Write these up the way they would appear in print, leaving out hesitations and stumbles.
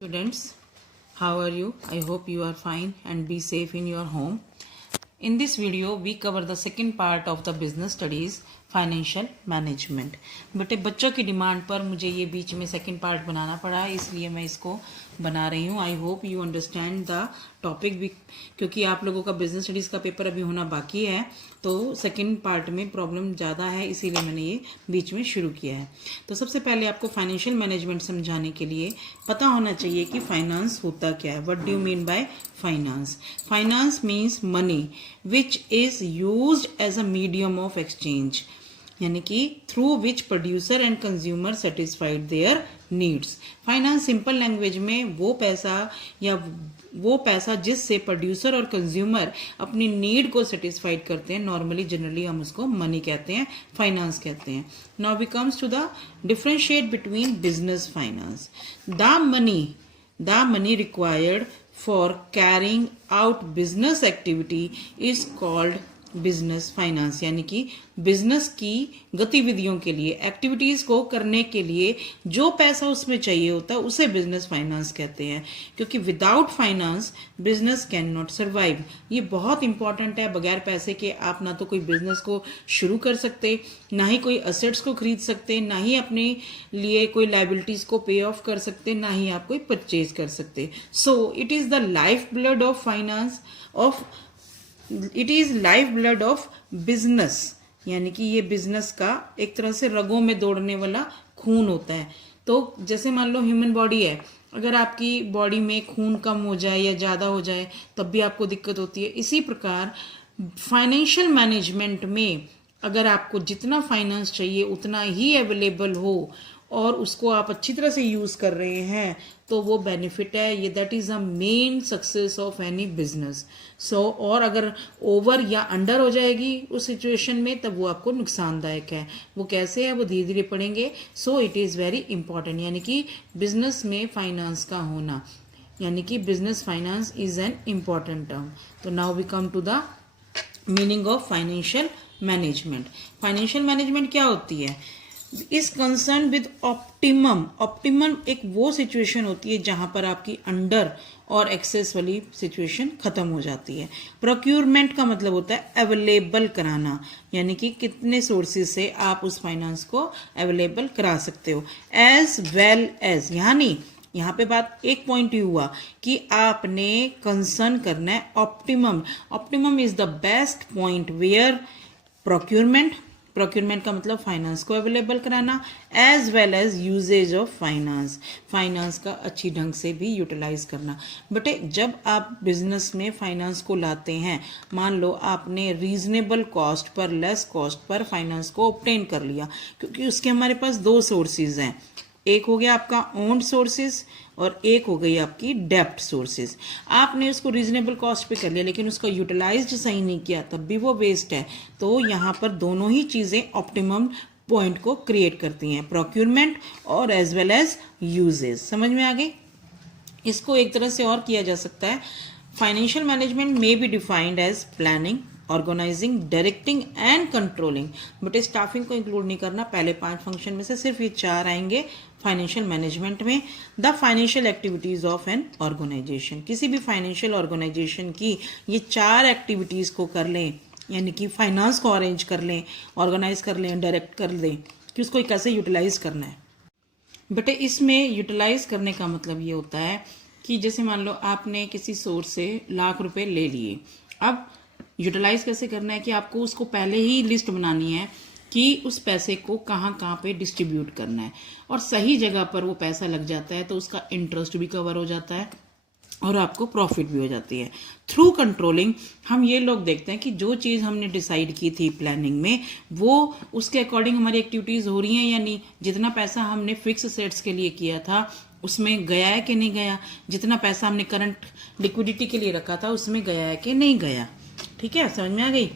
Students, how are you? I hope you are fine and be safe in your home. In this video, we cover the second part of the business studies, financial management. बेटे बच्चों की demand पर मुझे ये बीच में second part बनाना पड़ा है, इसलिए मैं इसको बना रही हूँ। आई hope you understand the topic भी, क्योंकि आप लोगों का बिजनेस स्टडीज़ का पेपर अभी होना बाकी है, तो सेकंड पार्ट में प्रॉब्लम ज़्यादा है, इसीलिए मैंने ये बीच में शुरू किया है। तो सबसे पहले आपको फाइनेंशियल मैनेजमेंट समझाने के लिए पता होना चाहिए कि फाइनेंस होता क्या है। What do you mean by finance? Finance means money which is used as a medium of exchange, यानी कि through which producer and consumer satisfied their needs. Finance simple language में वो पैसा जिससे प्रोड्यूसर और कंज्यूमर अपनी नीड को satisfied करते हैं, नॉर्मली जनरली हम उसको मनी कहते हैं, फाइनेंस कहते हैं। Now we comes to the differentiate between business finance. The money required for carrying out business activity is called business finance, यानी कि बिजनेस की गतिविधियों के लिए, एक्टिविटीज को करने के लिए जो पैसा उसमें चाहिए होता है उसे बिजनेस फाइनेंस कहते हैं, क्योंकि without finance business can not survive. ये बहुत इंपॉर्टेंट है। बगैर पैसे के आप ना तो कोई बिजनेस को शुरू कर सकते, ना ही कोई असेट्स को खरीद सकते, ना ही अपने लिए कोई लाइबिलिटीज को पे ऑफ कर सकते, ना ही आप कोई परचेज कर सकते। So it is the life blood of finance it is life blood of business, यानी कि ये बिजनेस का एक तरह से रगों में दौड़ने वाला खून होता है। तो जैसे मान लो ह्यूमन बॉडी है, अगर आपकी बॉडी में खून कम हो जाए या ज़्यादा हो जाए तब भी आपको दिक्कत होती है। इसी प्रकार फाइनेंशियल मैनेजमेंट में अगर आपको जितना फाइनेंस चाहिए उतना ही अवेलेबल हो और उसको आप अच्छी तरह से यूज़ कर रहे हैं तो वो बेनिफिट है। ये that is a main success of any business. So और अगर ओवर या अंडर हो जाएगी उस सिचुएशन में तब वो आपको नुकसानदायक है। वो कैसे है वो धीरे धीरे पढ़ेंगे। So it is very important, यानी कि बिजनेस में फाइनेंस का होना, यानी कि business finance is an important term. तो now we come to the meaning of financial management. Financial management क्या होती है? Is concern with optimum. Optimum एक वो सिचुएशन होती है जहां पर आपकी अंडर और एक्सेस वाली सिचुएशन खत्म हो जाती है। प्रोक्यूरमेंट का मतलब होता है अवेलेबल कराना, यानी कि कितने सोर्सेज से आप उस फाइनेंस को अवेलेबल करा सकते हो। एज वेल एज, यानी यहाँ पे बात एक पॉइंट ही हुआ कि आपने कंसर्न करना है optimum. Optimum is the best point where procurement का मतलब फाइनेंस को अवेलेबल कराना, as well as uses of finance का अच्छी ढंग से भी यूटिलाइज करना। बटे जब आप बिजनेस में फाइनेंस को लाते हैं, मान लो आपने reasonable cost per, less cost per finance को ऑब्टेन कर लिया, क्योंकि उसके हमारे पास दो सोर्सेज हैं। एक हो गया आपका ओन्ड सोर्सेज और एक हो गई आपकी डेप्ट सोर्सेज। आपने उसको रीजनेबल कॉस्ट पे कर लिया लेकिन उसका यूटिलाइज्ड सही नहीं किया, तब भी वो वेस्ट है। तो यहाँ पर दोनों ही चीज़ें ऑप्टिमम पॉइंट को क्रिएट करती हैं, प्रोक्यूरमेंट और एज वेल एज यूजेज। समझ में आ गई? इसको एक तरह से और किया जा सकता है, financial management may be defined as planning, organising, directing and controlling. But staffing को इंक्लूड नहीं करना। पहले 5 फंक्शन में से सिर्फ ये 4 आएंगे फाइनेंशियल मैनेजमेंट में। The financial activities of an organisation, किसी भी फाइनेंशियल ऑर्गेनाइजेशन की ये 4 एक्टिविटीज को कर लें, यानी कि फाइनेंस को अरेंज कर लें, ऑर्गेनाइज कर लें, डायरेक्ट कर लें कि उसको कैसे यूटिलाइज करना है। बेटे इसमें यूटिलाइज करने का मतलब ये होता है कि जैसे मान लो आपने किसी सोर्स से लाख रुपए ले लिए, अब यूटिलाइज कैसे करना है कि आपको उसको पहले ही लिस्ट बनानी है कि उस पैसे को कहाँ कहाँ पे डिस्ट्रीब्यूट करना है, और सही जगह पर वो पैसा लग जाता है तो उसका इंटरेस्ट भी कवर हो जाता है और आपको प्रॉफिट भी हो जाती है। थ्रू कंट्रोलिंग हम ये लोग देखते हैं कि जो चीज़ हमने डिसाइड की थी प्लानिंग में वो उसके अकॉर्डिंग हमारी एक्टिविटीज़ हो रही हैं या नहीं। जितना पैसा हमने फिक्स सेट्स के लिए किया था उसमें गया है कि नहीं गया, जितना पैसा हमने करंट लिक्विडिटी के लिए रखा था उसमें गया है कि नहीं गया। ठीक है, समझ में आ गई?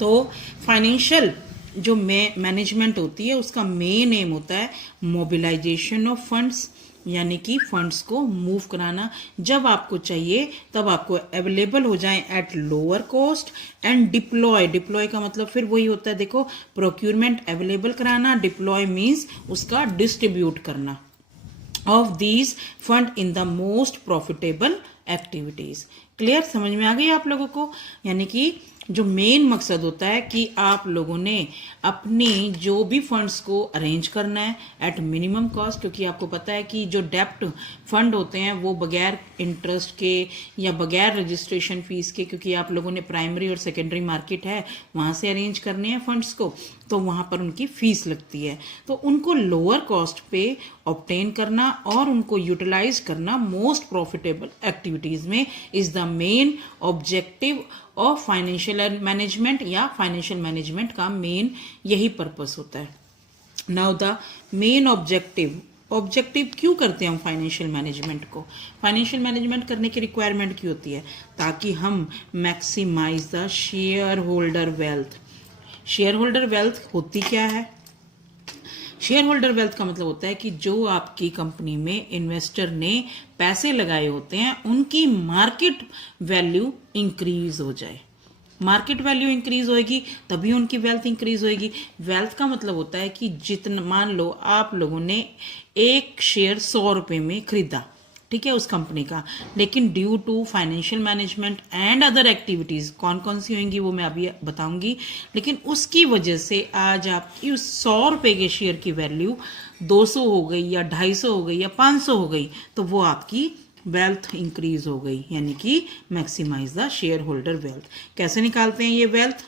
तो फाइनेंशियल जो मैनेजमेंट होती है उसका मेन एम होता है मोबिलाइजेशन ऑफ फंड्स, यानी कि फंड्स को मूव कराना जब आपको चाहिए तब आपको अवेलेबल हो जाएं eight lower cost, and deploy का मतलब फिर वही होता है, देखो प्रोक्यूरमेंट अवेलेबल कराना, डिप्लॉय मीन्स उसका डिस्ट्रीब्यूट करना। Of these fund in the most profitable activities. Clear, समझ में आ गई आप लोगों को? यानी कि जो मेन मकसद होता है कि आप लोगों ने अपनी जो भी फंड्स को अरेंज करना है एट मिनिमम कॉस्ट, क्योंकि आपको पता है कि जो डेप्ट फंड होते हैं वो बगैर इंटरेस्ट के या बगैर रजिस्ट्रेशन फीस के, क्योंकि आप लोगों ने प्राइमरी और सेकेंडरी मार्केट है वहाँ से अरेंज करने हैं फंड्स को, तो वहाँ पर उनकी फीस लगती है। तो उनको लोअर कॉस्ट पे ऑब्टेन करना और उनको यूटिलाइज करना मोस्ट प्रॉफिटेबल एक्टिविटीज में is the main objective of financial management, या फाइनेंशियल मैनेजमेंट का मेन यही पर्पस होता है। नाउ द मेन ऑब्जेक्टिव क्यों करते हैं हम फाइनेंशियल मैनेजमेंट को? फाइनेंशियल मैनेजमेंट करने की रिक्वायरमेंट क्यों होती है? ताकि हम maximise the shareholder wealth. Shareholder wealth होती क्या है? शेयर होल्डर वेल्थ का मतलब होता है कि जो आपकी कंपनी में इन्वेस्टर ने पैसे लगाए होते हैं उनकी मार्केट वैल्यू इंक्रीज हो जाए। मार्केट वैल्यू इंक्रीज होएगी तभी उनकी वेल्थ इंक्रीज होएगी। वेल्थ का मतलब होता है कि जितना, मान लो आप लोगों ने एक शेयर 100 रुपये में खरीदा, ठीक है, उस कंपनी का, लेकिन due to financial management and other activities, कौन कौन सी होंगी वो मैं अभी बताऊंगी, लेकिन उसकी वजह से आज आपकी उस 100 रुपये के शेयर की वैल्यू 200 हो गई या 250 हो गई या 500 हो गई, तो वो आपकी वेल्थ इंक्रीज हो गई, यानी कि maximise the shareholder wealth. कैसे निकालते हैं ये wealth?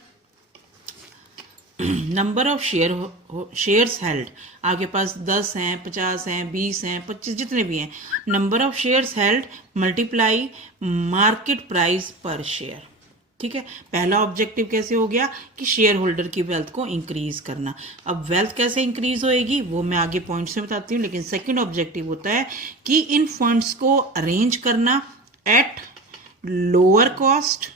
Number of shares held, आपके पास 10 हैं, 50 हैं, 20 हैं, 25, जितने भी हैं, number of shares held multiply market price पर शेयर। ठीक है, पहला ऑब्जेक्टिव कैसे हो गया कि शेयर होल्डर की वेल्थ को इंक्रीज करना। अब वेल्थ कैसे इंक्रीज होएगी वो मैं आगे पॉइंट्स में बताती हूँ, लेकिन सेकंड ऑब्जेक्टिव होता है कि इन फंड्स को अरेंज करना एट लोअर कॉस्ट,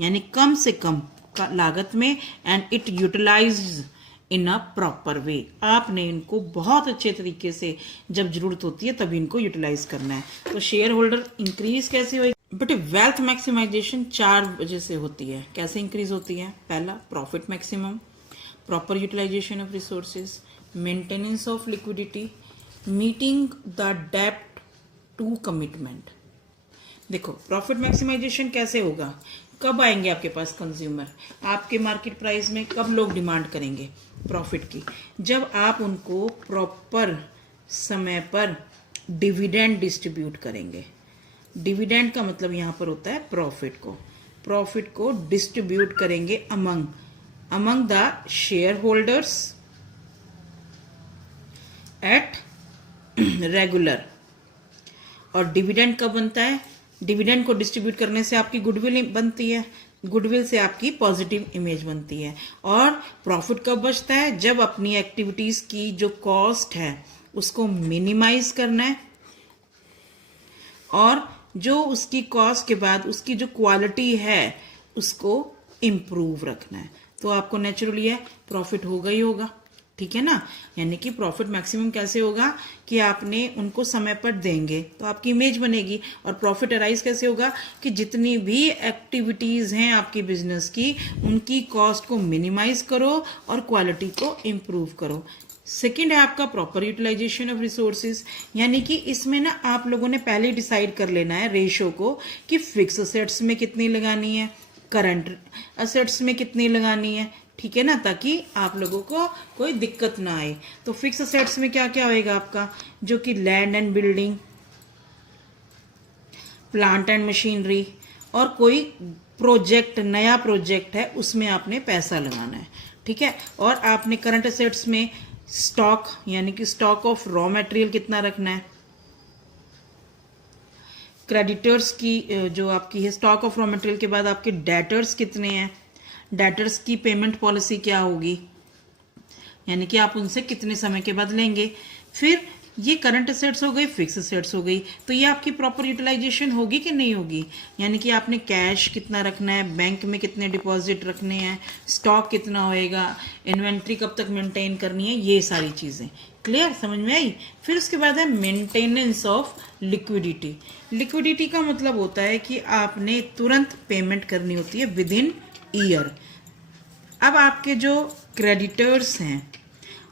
यानी कम से कम लागत में, and it utilise in a proper way. आपने इनको बहुत अच्छे तरीके से जब जरूरत होती है तभी इनको यूटिलाइज करना है। तो शेयर होल्डर इंक्रीज कैसे होगी? बट वेल्थ मैक्सिमाइजेशन 4 वजह से होती है। कैसे इंक्रीज होती है? पहला, profit maximum, proper utilisation of resources, maintenance of liquidity, meeting the डेप्ट टू कमिटमेंट। देखो, प्रॉफिट मैक्सिमाइजेशन कैसे होगा? कब आएंगे आपके पास कंज्यूमर? आपके मार्केट प्राइस में कब लोग डिमांड करेंगे प्रॉफिट की? जब आप उनको प्रॉपर समय पर डिविडेंड डिस्ट्रीब्यूट करेंगे। डिविडेंड का मतलब यहां पर होता है प्रॉफिट को डिस्ट्रीब्यूट करेंगे among the share holders at regular. और डिविडेंड कब बनता है? डिविडेंड को डिस्ट्रीब्यूट करने से आपकी गुडविल बनती है, गुडविल से आपकी पॉजिटिव इमेज बनती है। और प्रॉफिट कब बचता है? जब अपनी एक्टिविटीज की जो कॉस्ट है उसको मिनिमाइज करना है और जो उसकी कॉस्ट के बाद उसकी जो क्वालिटी है उसको इम्प्रूव रखना है। तो आपको नेचुरली है प्रॉफिट होगा ही होगा, ठीक है ना। यानी कि प्रॉफिट मैक्सिमम कैसे होगा कि आपने उनको समय पर देंगे तो आपकी इमेज बनेगी। और प्रॉफिट अराइज कैसे होगा कि जितनी भी एक्टिविटीज हैं आपकी बिजनेस की उनकी कॉस्ट को मिनिमाइज करो और क्वालिटी को इम्प्रूव करो। सेकेंड है आपका प्रॉपर यूटिलाइजेशन ऑफ रिसोर्सेज, यानी कि इसमें ना आप लोगों ने पहले डिसाइड कर लेना है रेशो को कि फिक्स असेट्स में कितनी लगानी है, करंट असेट्स में कितनी लगानी है, ठीक है ना, ताकि आप लोगों को कोई दिक्कत ना आए। तो फिक्स असेट्स में क्या क्या होएगा आपका, जो कि land and building, plant and machinery, और कोई प्रोजेक्ट, नया प्रोजेक्ट है उसमें आपने पैसा लगाना है, ठीक है। और आपने करंट असेट्स में स्टॉक, यानी कि स्टॉक ऑफ रॉ मटेरियल कितना रखना है, क्रेडिटर्स की जो आपकी है स्टॉक ऑफ रॉ मटेरियल के बाद आपके डेटर्स कितने हैं, डेटर्स की पेमेंट पॉलिसी क्या होगी, यानी कि आप उनसे कितने समय के बाद लेंगे। फिर ये करंट असेट्स हो गई, फिक्स असेट्स हो गई, तो ये आपकी प्रॉपर यूटिलाइजेशन होगी कि नहीं होगी, यानी कि आपने कैश कितना रखना है, बैंक में कितने डिपॉजिट रखने हैं, स्टॉक कितना होएगा, इन्वेंट्री कब तक मेंटेन करनी है, ये सारी चीज़ें क्लियर समझ में आई। फिर उसके बाद है मेंटेनेंस ऑफ लिक्विडिटी। लिक्विडिटी का मतलब होता है कि आपने तुरंत पेमेंट करनी होती है विद इन ईयर। अब आपके जो क्रेडिटर्स हैं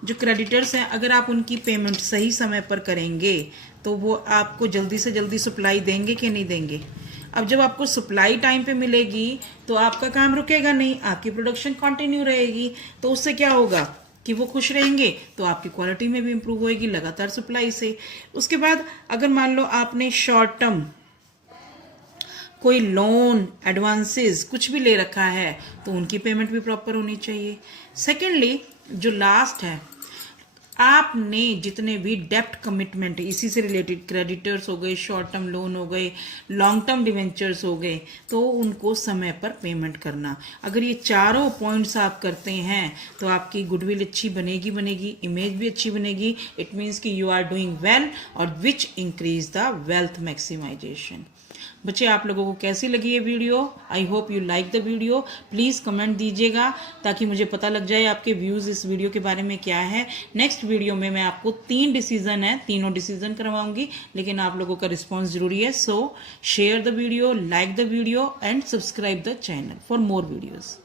जो क्रेडिटर्स हैं, अगर आप उनकी पेमेंट सही समय पर करेंगे तो वो आपको जल्दी से जल्दी सप्लाई देंगे कि नहीं देंगे। अब जब आपको सप्लाई टाइम पे मिलेगी तो आपका काम रुकेगा नहीं, आपकी प्रोडक्शन कंटिन्यू रहेगी। तो उससे क्या होगा कि वो खुश रहेंगे, तो आपकी क्वालिटी में भी इंप्रूव होएगी लगातार सप्लाई से। उसके बाद अगर मान लो आपने शॉर्ट टर्म कोई लोन, एडवांसेस कुछ भी ले रखा है तो उनकी पेमेंट भी प्रॉपर होनी चाहिए। सेकेंडली जो लास्ट है, आपने जितने भी डेप्ट कमिटमेंट इसी से रिलेटेड, क्रेडिटर्स हो गए, शॉर्ट टर्म लोन हो गए, लॉन्ग टर्म डिवेंचर्स हो गए, तो उनको समय पर पेमेंट करना। अगर ये चारों पॉइंट्स आप करते हैं तो आपकी गुडविल अच्छी बनेगी, इमेज भी अच्छी बनेगी। इट मीन्स कि यू आर डूइंग वेल और which increase the wealth maximisation. बच्चे, आप लोगों को कैसी लगी ये video? I hope you like the video. Please comment दीजिएगा ताकि मुझे पता लग जाए आपके व्यूज़ इस वीडियो के बारे में क्या है। नेक्स्ट वीडियो में मैं आपको 3 डिसीजन है, तीनों डिसीजन करवाऊंगी, लेकिन आप लोगों का रिस्पॉन्स जरूरी है। सो share the video, like the video and subscribe the channel for more videos.